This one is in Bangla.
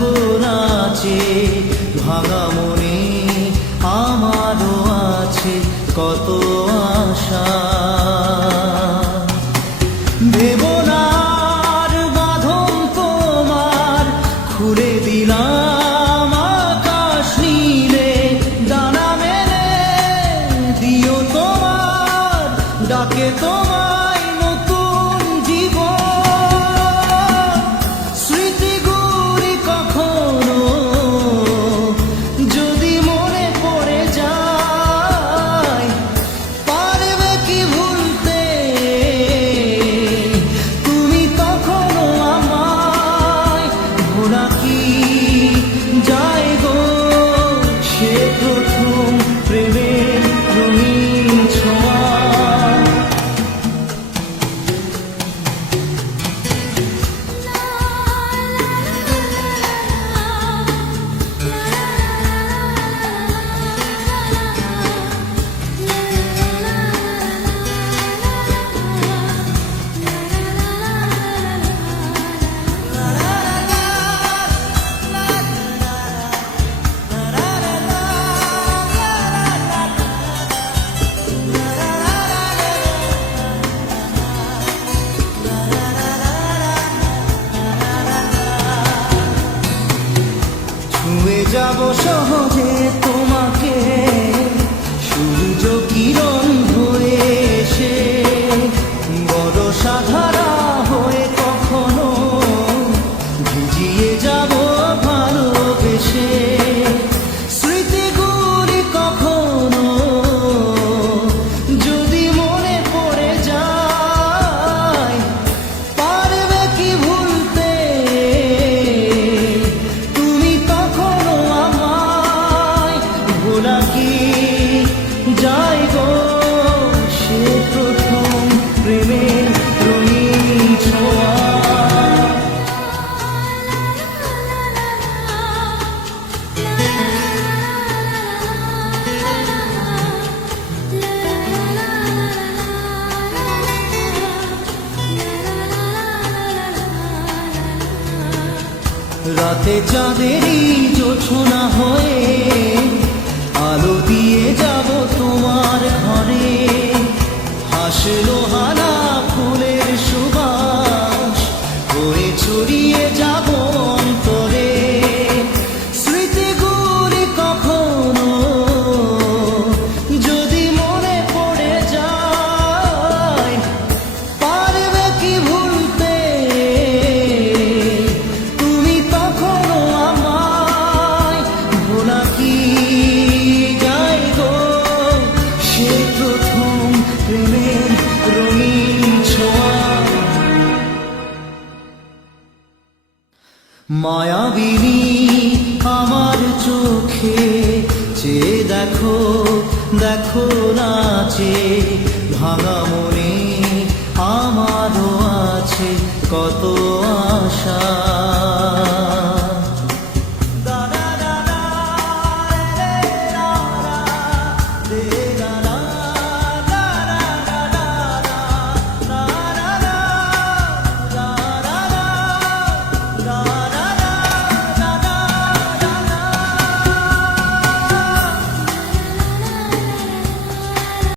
দেখো নাচে ভাঙা মনে আমারও আছে কত আশা। দেবনার বাঁধন তোমার খুলে দিলাম আকাশ নীলে, ডানা মেলে দিও তোমার ডাকে তোমায় নতুন জীবন। স্মৃতিগুলি কখনো যদি মনে পড়ে যায়, পারবে কি ভুলতে তুমি তখনো আমায়? ভোলা কি যায় গো সে প্রথম প্রেমের রঙিন ছোঁয়া। ছুঁয়ে যাব সহজে তোমাকে সূর্য কিরণ হয়ে এসে, বড় সাধারা হয়ে কখনো ভিজিয়ে যাব ভালোবেসে। স্মৃতিগুলি কখনো যদি মনে পড়ে যায়, পারবে কি ভুলতে তুমি তখনো আমায়? ভোলা কি যায় গো সে প্রথম প্রেমের রঙিন ছোঁয়া। রাতে চাঁদেরই জোছনা হয়ে আলো দিয়ে যাব তোমার ঘরে। হাসলো হানা ফুলের সুবাস হয়ে ছড়িয়ে যাব অন্তরে। স্মৃতিগুলি কখনো যদি মনে পড়ে যায়, পারবে কি ভুলতে তুমি তখনো আমায়? ভোলা কি যায় গো সে প্রথম প্রেমের রঙিন ছোঁয়া। মায়াবিনী আমার চোখে চেয়ে দেখো দেখো নাচে ভাঙা মনে আমারও আছে কত আশা।